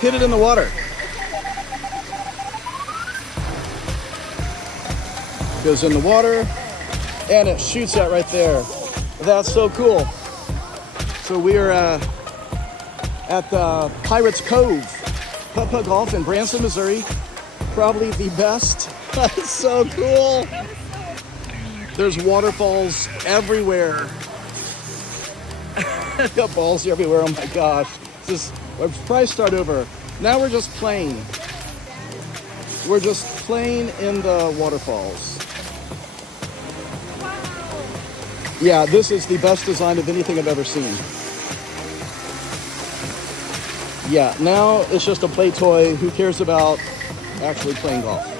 Hit it in the water. Goes in the water, and it shoots that right there. That's so cool. So we are at the Pirates Cove, Putt-Putt Golf in Branson, Missouri. Probably the best. That's so cool. There's waterfalls everywhere. Got balls everywhere. Oh my gosh. This is, let's probably start over. Now we're just playing. We're just playing in the waterfalls. Yeah, this is the best design of anything I've ever seen. Yeah, now it's just a play toy. Who cares about actually playing golf?